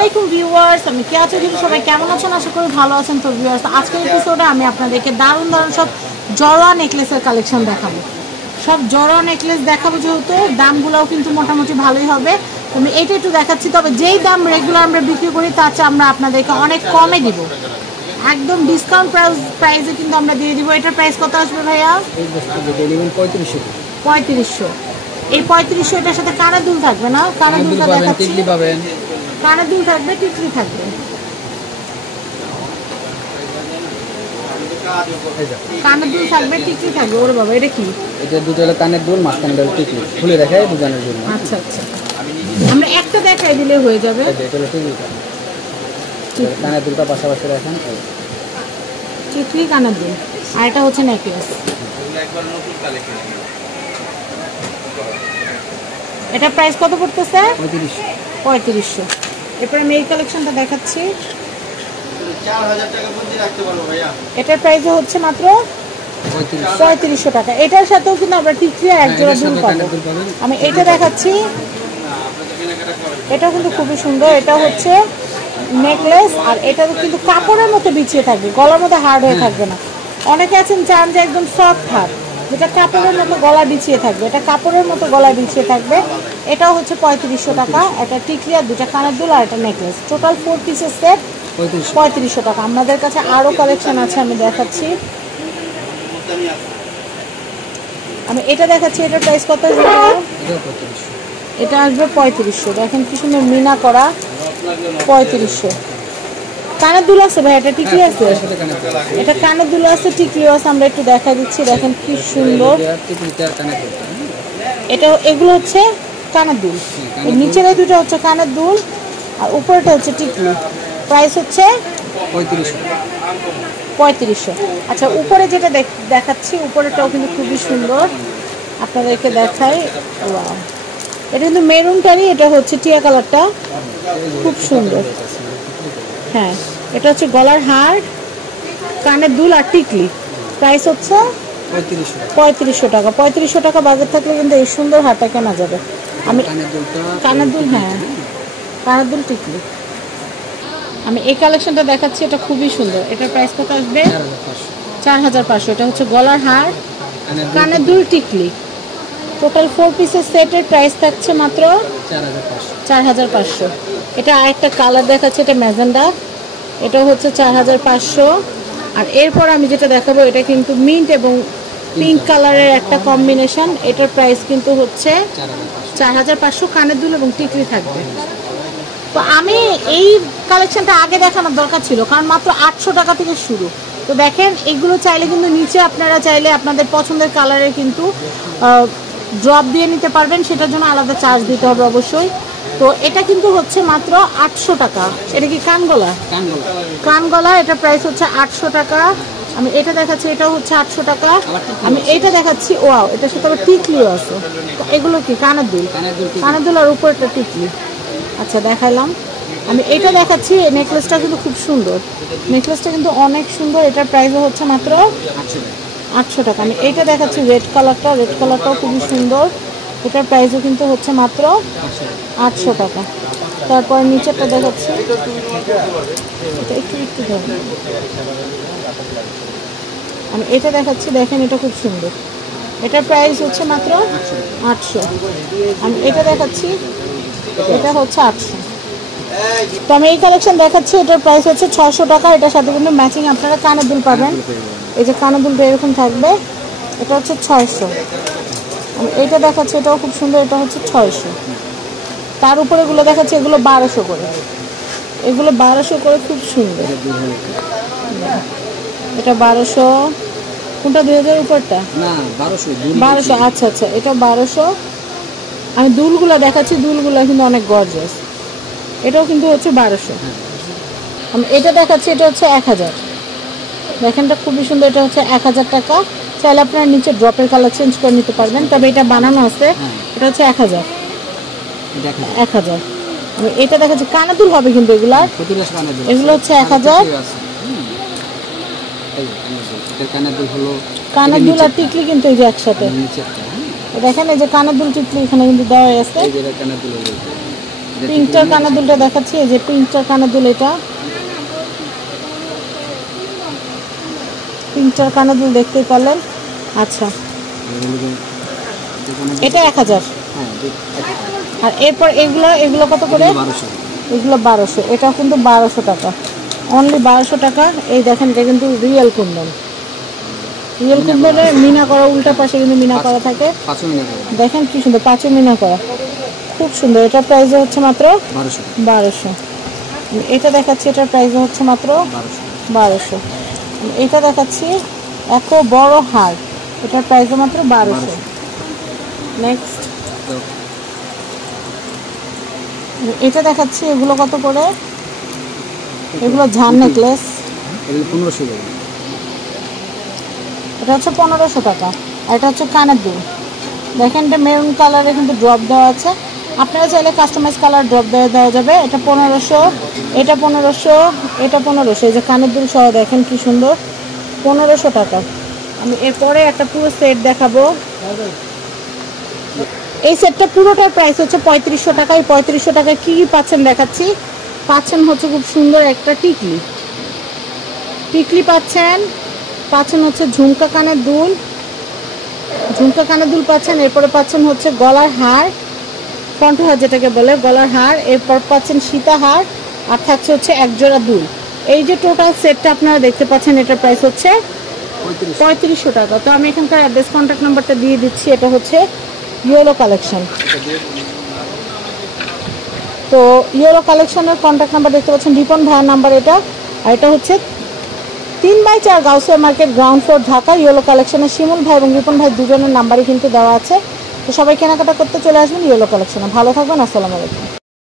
আলাইকুম ভিউয়ার্স, আমি কেয়া চৌধুরী। সবাই কেমন আছেন? আশা করি ভালো আছেন। তো ভিউয়ার্স, আজকের এপিসোডে আমি আপনাদেরকে দারুণ দারুণ সব জড়োয়া নেকলেসের কালেকশন দেখাবো। সব জড়োয়া নেকলেস দেখাবো, যেহেতু দামগুলোও কিন্তু মোটামুটি ভালোই হবে। তো আমি এইটা একটু দেখাচ্ছি, তবে যেই দাম রেগুলার আমরা বিক্রি করি তার চেয়ে আমরা আপনাদেরকে অনেক কমে দিব, একদম ডিসকাউন্ট প্রাইসে কিন্তু আমরা দিয়ে দিব। এটার প্রাইস কত আসবে ভাইয়া? 3500। এই 3500 এটার সাথে কানের দুল থাকবে না? কানের দুলটা দেখাচ্ছি, কানের দুল থাকবে, টিকলি থাকবে। কানের দুল থাকবে, টিকলি থাকবে। ওরে বাবা, এটা কি? এটা দুটো হলো কানের দুল, মাঝখানে হলো টিকলি। খুলে দেখাই দুজনের জন্য। আচ্ছা আচ্ছা, আমরা একটা দেখাই দিলে হয়ে যাবে। এটা হলো টিকলিটা, কানের দুলটা পাশাপাশি রাখেন। টিকলি, কানের দুল, আর এটা হচ্ছে নেকলেস। এটা প্রাইস কত পড়তেছে? 3500। এরপর আমি এই কালেকশনটা দেখাচ্ছি। 4000 টাকা পর্যন্ত রাখতে পারবো ভাইয়া। এটার প্রাইস হচ্ছে মাত্র 3500 টাকা। এটার সাথেও কিন্তু আমরা টিকলি আর এক জোড়া দুল পাবো। আমি এটা দেখাচ্ছি, এটাও কিন্তু খুবই সুন্দর। এটা হচ্ছে নেকলেস, আর এটা কিন্তু কাপড়ের মতো বিছিয়ে থাকবে, গলার মধ্যে হার্ড হয়ে থাকবে না। অনেকে আছেন চান যে একদম সফট হার্ড, যেটা কাপড়ের মতো গলা বিছিয়ে থাকবে। এটা কাপড়ের মতো গলা বিছিয়ে থাকবে। এটাও হচ্ছে 3500 টাকা। এটা টিকলি আর দুটা কানের দুল আর একটা নেকলেস, টোটাল 4 পিসের সেট 3500 টাকা। আমাদের কাছে আরও কালেকশন আছে, আমি দেখাচ্ছি। আমি এটা দেখাচ্ছি, এটার প্রাইস কত আসবে? এটা আসবে 3500। দেখেন কি সুন্দর মিনা করা, 3500। কানের দুল আছে ভাই? এটা টিকলি আছে? এটা কানের দুল আছে, টিকলিও আছে। আমরা একটু দেখা দিচ্ছি, দেখেন কি সুন্দর। এটা এগুলো হচ্ছে কানের দুল, এই নিচের এই দুটো হচ্ছে কানের দুল, আর উপরেটা হচ্ছে টিকলি। প্রাইস হচ্ছে 3500। আচ্ছা, উপরে যেটা দেখাচ্ছি, উপরেটাও কিন্তু খুবই সুন্দর, আপনাদেরকে দেখাই। ওয়াও, এটা কিন্তু মেরুনটারই, এটা হচ্ছে টিয়া কালারটা, খুব সুন্দর। হ্যাঁ, এটা হচ্ছে গলার হার, কানের দুল আর টিকলি। প্রাইস হচ্ছে 3500 টাকা। 3500 টাকা বাজার থাকলে কিন্তু এই সুন্দর হারটা কেনা যাবে। আমি কানের দুল, হ্যাঁ কানের দুল, টিকলি। আমি এই কালেকশনটা দেখাচ্ছি, এটা খুবই সুন্দর। এটার প্রাইস কত আসবে? 4500। এটা হচ্ছে গলার হার, কানের দুল, টিকলি, টোটাল 4 পিসের সেটের প্রাইস থাকছে মাত্র 4500। এটা আরেকটা কালার দেখাচ্ছে, এটা ম্যাজেন্ডা, এটা হচ্ছে 4500। আর এরপর আমি যেটা দেখাবো, এটা কিন্তু মিন্ট এবং পিঙ্ক কালারের একটা কম্বিনেশন। এটার প্রাইস কিন্তু হচ্ছে 4500, কানের দুল এবং টিকলি থাকবে। তো আমি এই কালেকশনটা আগে দেখানোর দরকার ছিল, কারণ মাত্র 800 টাকা থেকে শুরু। তো দেখেন, এগুলো চাইলে কিন্তু নিচে আপনারা চাইলে আপনাদের পছন্দের কালারের কিন্তু ড্রপ দিয়ে নিতে পারবেন, সেটার জন্য আলাদা চার্জ দিতে হবে অবশ্যই। তো এটা কিন্তু হচ্ছে মাত্র 800 টাকা। এটা কি কানগলা? কানগলা, এটা প্রাইস হচ্ছে 800 টাকা। আমি এটা দেখাচ্ছি, এটাও হচ্ছে 800 টাকা। আমি এইটা দেখাচ্ছি, ওয়াও, এটার সাথে আবার টিকলিও আছে। এগুলো কি? কানের দুল, কানের দুল আর উপরটা টিকলি। আচ্ছা, দেখাইলাম। আমি এটা দেখাচ্ছি, নেকলেসটা কিন্তু খুব সুন্দর, নেকলেসটা কিন্তু অনেক সুন্দর। এটার প্রাইসও হচ্ছে মাত্র 800 টাকা। আমি এইটা দেখাচ্ছি, রেড কালারটা, রেড কালারটাও খুবই সুন্দর। এটার প্রাইসও কিন্তু হচ্ছে মাত্র 800 টাকা। তারপর নিচেরটা দেখাচ্ছি, এটা একটু একটু ধরুন। আমি এটা দেখাচ্ছি, দেখেন এটা খুব সুন্দর। এটার প্রাইস হচ্ছে মাত্র 800। আমি এটা দেখাচ্ছি, এটা হচ্ছে 800। তো আমি এই কালেকশন দেখাচ্ছি, এটার প্রাইস হচ্ছে 600 টাকা। এটার সাথে কিন্তু ম্যাচিং আপনারা কানের দুল পাবেন। এই যে কানের দুলটা এরকম থাকবে, এটা হচ্ছে 600। আমি এইটা দেখাচ্ছি, এটাও খুব সুন্দর, এটা হচ্ছে 600। তার উপরে এগুলো দেখাচ্ছি, এগুলো 1200 করে, এগুলো 1200 করে, খুব সুন্দর। এটা 1200। কোনটা? 2000 উপরটা? না, 1200। আচ্ছা আচ্ছা, এটা 1200। আমি দুলগুলো দেখাচ্ছি, দুলগুলো কিন্তু অনেক গর্জিয়াস। এটাও কিন্তু হচ্ছে 1200। আমি এটা দেখাচ্ছি, এটা হচ্ছে 1000। দেখেন, এটা খুবই সুন্দর, এটা হচ্ছে 1000 টাকা। চাইলে আপনারা নিচে ড্রপের কালার চেঞ্জ করে নিতে পারবেন, তবে এটা বানানো আছে। এটা হচ্ছে 1000। আমি এটা দেখাচ্ছি, কানের দুল হবে কিন্তু এগুলার, এগুলো হচ্ছে 1000। কানের দুল আর টিকলি কিন্তু এই যে একসাথে, দেখেন এই যে কানের দুল টিকলি এখানে কিন্তু দেওয়া আছে। পিঙ্কটার কানের দুলটা দেখাচ্ছি, এই যে পিঙ্কটার কানের দুল, এটা পিঙ্কটার কানের দুল দেখতেই পারলেন। আচ্ছা, এটা 1000। আর এরপর এগুলো কত করে? এগুলো 1200। এটা কিন্তু 1200 টাকা, অনলি 1200 টাকা। এই দেখেন, এটা কিন্তু রিয়েল কুন্দন, রিয়েল কুন্দনে মিনা করা, উল্টা পাশে কিন্তু মিনা করা থাকে। দেখেন কি সুন্দর, 5 মিনা করা, খুব সুন্দর। এটার প্রাইস হচ্ছে মাত্র 1200। এটা দেখাচ্ছি, এটার প্রাইস হচ্ছে মাত্র 1200। এটা দেখাচ্ছি এত বড় হার, এটার প্রাইস মাত্র 1200। নেক্সট এটা দেখাচ্ছি, এগুলো কত করে? এগুলো ঝান নেকলেস, এটা হচ্ছে 1500 টাকা। আর এটা হচ্ছে কানের দুল, দেখেন এটা মেরুন কালারে কিন্তু ড্রপ দেওয়া আছে, আপনারা চাইলে কাস্টমাইজ কালার ড্রপ দেওয়া যাবে। এটা 1500, এটা 1500, এটা 1500। এই যে কানের দুল সহ দেখেন কি সুন্দর, 1500 টাকা। আমি এরপরে একটা পুরো সেট দেখাবো। এই সেটটা পুরোটার প্রাইস হচ্ছে 3500 টাকা। এই 3500 টাকায় কী কী পাচ্ছেন দেখাচ্ছি। পাচ্ছেন হচ্ছে খুব সুন্দর একটা টিকলি পাচ্ছেন হচ্ছে ঝুমকা কানের দুল পাচ্ছেন। এরপরে পাচ্ছেন হচ্ছে গলার হার, কণ্ঠহার যেটাকে বলে, গলার হার। এরপর পাচ্ছেন সীতাহার, আর থাকছে হচ্ছে একজোড়া দুল। এই যে টোটাল সেটটা আপনারা দেখতে পাচ্ছেন, এটার প্রাইস হচ্ছে 3500 টাকা। তো আমি এখানকার অ্যাড্রেস, কন্ট্যাক্ট নাম্বারটা দিয়ে দিচ্ছি। এটা হচ্ছে ইয়েলো কালেকশন। তো ইয়েলো কালেকশনের কন্ট্যাক্ট নাম্বার দেখতে পাচ্ছেন, রিপন ভাইয়ের নাম্বার এটা। আর এটা হচ্ছে 3/4 Gausia market, ground floor, Dhaka. Yellow কালেকশনের শিমুল ভাই এবং রিপন ভাই দুজনের নাম্বারই কিন্তু দেওয়া আছে। তো সবাই কেনাকাটা করতে চলে আসবেন ইয়েলো কালেকশনে। ভালো থাকবেন, আসসালামু আলাইকুম।